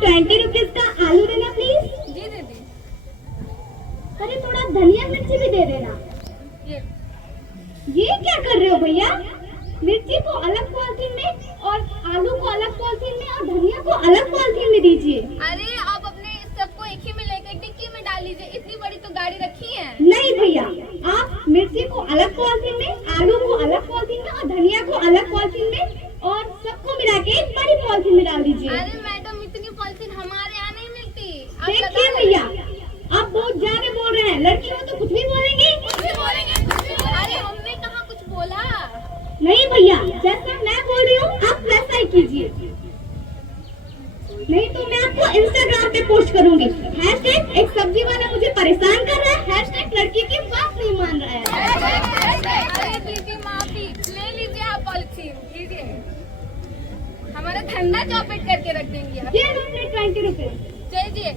₹20 का आलू देना प्लीज। जी दीदी। अरे थोड़ा धनिया मिर्ची भी दे देना। ये क्या कर रहे हो भैया? मिर्ची को अलग पॉलिथीन में और आलू को अलग पॉलिथीन में और धनिया को अलग पॉलिथीन में दीजिए। अरे आप अपने सबको एक ही में लेकर डिक्की में डाल लीजिए, इतनी बड़ी तो गाड़ी रखी है। नहीं भैया, आप मिर्ची को अलग पॉलिथीन में, आलू को अलग पॉलिथीन में और धनिया को अलग पॉलिथीन में और सबको मिला के एक बड़ी पॉलिथीन में डाल दीजिए। अरे मैडम, इतनी पॉलिथीन हमारे यहाँ नहीं मिलती। देखिए भैया, आप बहुत ज्यादा बोल रहे हैं। लड़की हो तो कुछ भी बोलेंगे। अरे हमने कहाँ कुछ बोला। नहीं भैया, जैसा मैं बोल रही हूँ आप वैसा ही कीजिए, नहीं तो मैं आपको इंस्टाग्राम पे पोस्ट करूंगी। हैशटैग एक सब्जी वाला मुझे परेशान कर रहा है, हैशटैग लड़की की बात नहीं मान रहा है। अरे दीदी माफी, ले लीजिए आप पॉलिथीन, लीजिए, हमारा धंधा चौपट करके रख देंगे आप। ये अपने ₹20। चाहिए।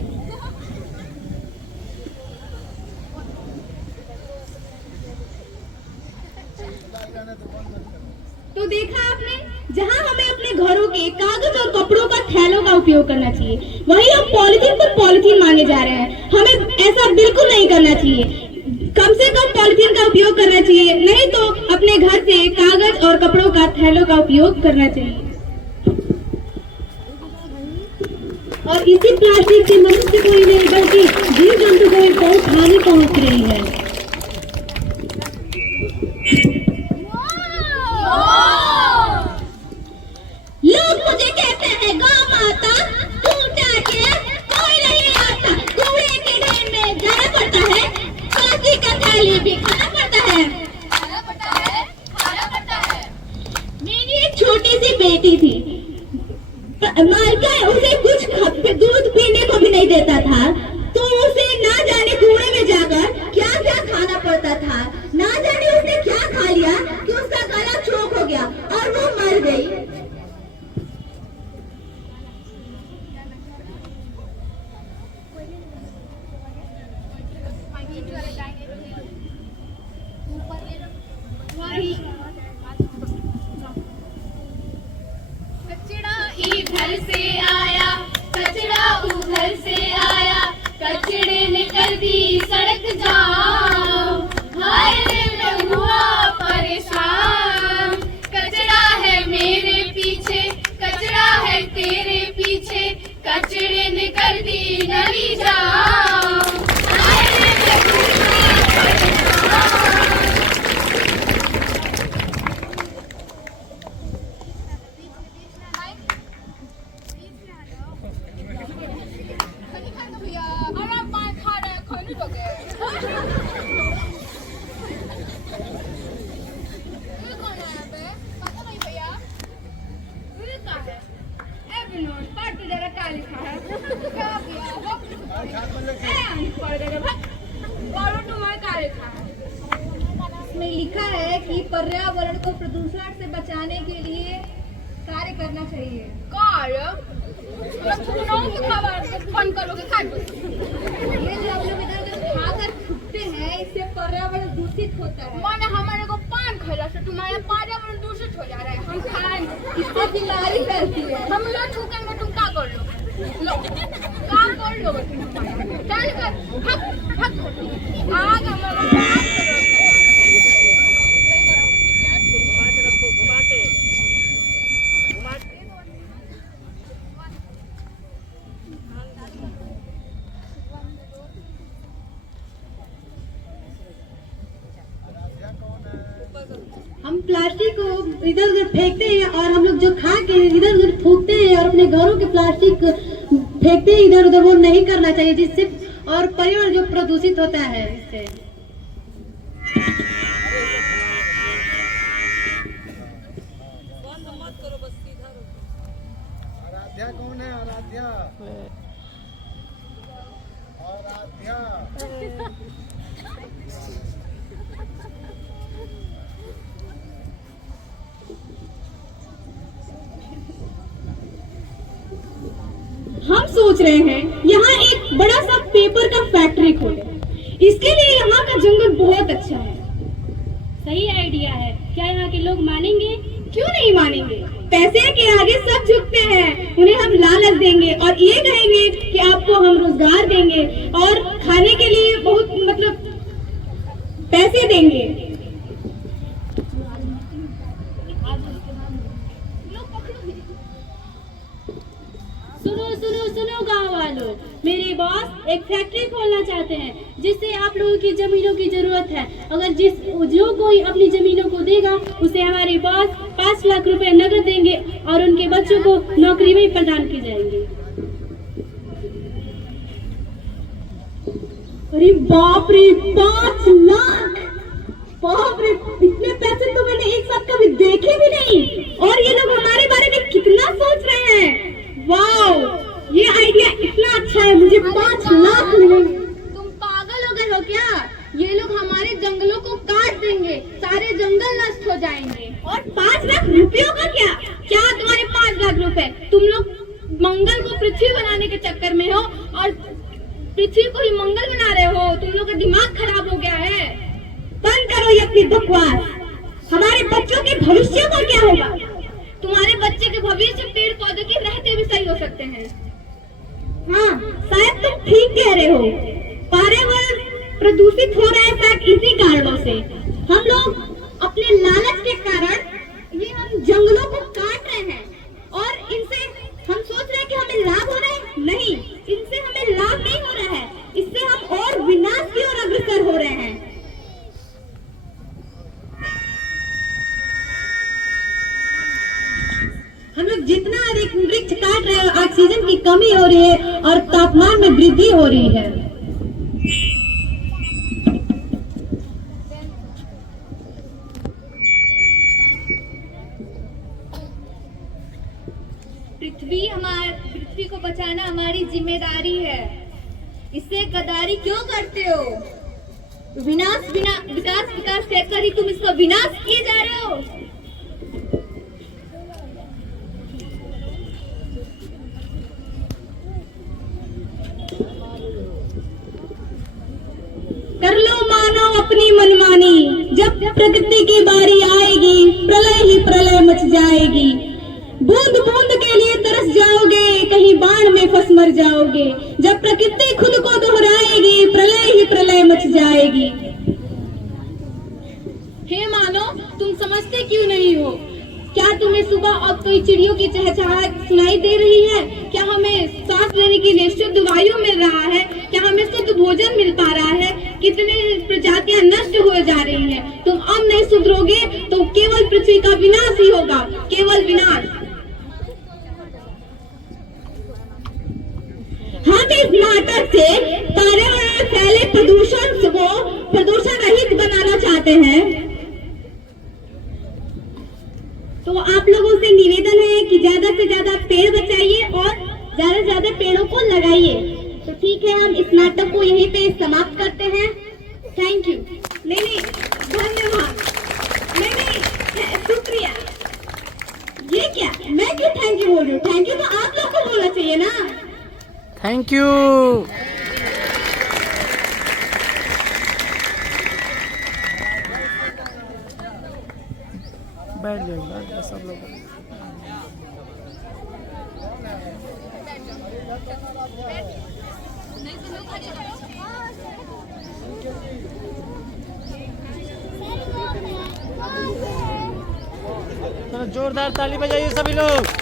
तो देखा आपने, जहाँ हमें अपने घरों के कागज और कपड़ों का थैलों का उपयोग करना चाहिए, वहीं हम पॉलिथीन पर पॉलिथीन मांगे जा रहे हैं। हमें ऐसा बिल्कुल नहीं करना चाहिए। कम से कम पॉलिथीन का उपयोग करना चाहिए, नहीं तो अपने घर से कागज और कपड़ों का थैलों का उपयोग करना चाहिए। और इसी प्लास्टिक से मनुष्य को ही नहीं बल्कि जीव जंतु को भी बहुत हानि पहुंच रही है। लोग मुझे कहते हैं गौ माता, तू जाके कोई नहीं आता। कूड़े के ढेर में जाना पड़ता है, प्लास्टिक का थैली भी खाना पड़ता है। मेरी एक छोटी सी बेटी थी, मालका उसे कुछ दूध पीने को भी नहीं देता था, तो उसे ना जाने कुएं में जाकर क्या क्या खाना पड़ता था। ना जाने उसने क्या खा लिया कि उसका गला चोक हो गया और वो मर गई। कचरा इधर से आया, कचरा उधर से आया, कचड़े ने कर दी सड़क जाम। हाय रे मैं हुआ परेशान। कचरा है मेरे पीछे, कचरा है तेरे पीछे, कचड़े ने कर दी नली जाम। हाय रे मैं हुआ परेशान। इसमें लिखा है कि पर्यावरण को प्रदूषण से बचाने के लिए कार्य करना चाहिए। कार्य? फोन करोगे ये जो आप लोग इधर उधर खाकर थूकते हैं, इससे पर्यावरण दूषित होता है। मैंने हमारे को पान खिला से तुम्हारा पर्यावरण दूषित हो जा रहा है। हम खाएंगे, इससे बीमारी फैलती है। हम लोग थूकेंगे, तुम क्या कर लो? लो, क्या कर लोगे तुम? चल कर, भाग, भाग। आग हमारा हम प्लास्टिक को इधर उधर फेंकते हैं और हम लोग जो खा के इधर उधर थूकते हैं और अपने घरों के प्लास्टिक फेंकते हैं इधर उधर, वो नहीं करना चाहिए, जिससे और पर्यावरण जो प्रदूषित होता है इससे। आराध्या कौन है? आराध्या, आराध्या। हम सोच रहे हैं यहाँ एक बड़ा सा पेपर का फैक्ट्री खोले। इसके लिए यहाँ का जंगल बहुत अच्छा है। सही आइडिया है। क्या यहाँ के लोग मानेंगे? क्यों नहीं मानेंगे? पैसे के आगे सब झुकते हैं। उन्हें हम लालच देंगे और ये कहेंगे कि आपको हम रोजगार देंगे और खाने के लिए बहुत मतलब पैसे देंगे। सुनो सुनो सुनो गांव वालों, मेरे बॉस एक फैक्ट्री खोलना चाहते हैं जिससे आप लोगों की जमीनों की जरूरत है। अगर जो कोई अपनी जमीनों को देगा उसे हमारे बॉस 5 लाख रुपए नगद देंगे और उनके बच्चों को नौकरी भी प्रदान की जाएंगी। अरे बाप रे, 5 लाख! बाप रे, इतने पैसे तो मैंने एक साथ कभी देखे भी नहीं। और ये लोग हमारे बारे में कितना सोच रहे हैं। वाओ, ये आइडिया इतना अच्छा है, मुझे 5 लाख मिले। तुम पागल हो गए हो क्या? ये लोग हमारे जंगलों को काट देंगे, सारे जंगल नष्ट हो जाएंगे। और 5 लाख रुपयों का क्या? क्या तुम्हारे 5 लाख रुपए? तुम लोग मंगल को पृथ्वी बनाने के चक्कर में हो और पृथ्वी को ही मंगल बना रहे हो। तुम लोग का दिमाग खराब हो गया है। बंद करो ये अपनी बकवास। हमारे बच्चों के भविष्य का क्या होगा? तुम्हारे बच्चे के भविष्य पेड़ पौधे के रहते भी सही हो सकते हैं। हाँ, शायद तुम ठीक कह रहे हो। पर्यावरण प्रदूषित हो रहा है शायद इसी कारणों से। हम लोग अपने लालच के कारण ये हम जंगलों को काट रहे हैं और इनसे हम सोच रहे हैं कि हमें लाभ हो रहा है। नहीं, इनसे हमें लाभ नहीं हो रहा है, इससे हम और विनाश की ओर अग्रसर हो रहे हैं। हम लोग जितना अधिक वृक्ष काट रहे हैं, ऑक्सीजन की कमी हो रही है और तापमान में वृद्धि हो रही है। पृथ्वी को बचाना हमारी जिम्मेदारी है। इससे गद्दारी क्यों करते हो? विकास विकास कहकर ही तुम इसका विनाश किए जा रहे हो। कर लो मानव अपनी मनमानी, जब प्रकृति की बारी आएगी प्रलय ही प्रलय मच जाएगी। बूंद बूंद के लिए तरस जाओगे, कहीं बाढ़ में फंस मर जाओगे। जब प्रकृति खुद को दोहराएगी प्रलय ही प्रलय मच जाएगी। हे मानव, तुम समझते क्यों नहीं हो? क्या तुम्हें सुबह अब कोई चिड़ियों की चहचहाहट सुनाई दे रही है? क्या हमें सांस लेने के लिए शुद्ध वायु मिल रहा है? क्या हमें शुद्ध भोजन मिल पा रहा है? कितने प्रजातियां नष्ट हो जा रही हैं। तुम अब नहीं सुधरोगे तो केवल पृथ्वी का विनाश ही होगा, केवल विनाश। हम इस नाटक से पर्यावरण में फैले प्रदूषण को प्रदूषण रहित बनाना चाहते हैं। तो आप लोगों से निवेदन है कि ज्यादा से ज्यादा पेड़ बचाइए और ज्यादा से ज्यादा पेड़ों को लगाइए। तो ठीक है, हम इस नाटक को यहीं पे समाप्त करते हैं। Thank you. नहीं, धन्यवाद। नहीं, शुक्रिया। ये क्या, मैं क्यों थैंक यू बोल रही हूँ? थैंक यू तो आप लोग को बोलना चाहिए ना। Thank you. बैठ जाओ सब लोग। चलो जोरदार ताली बजाइए सभी लोग।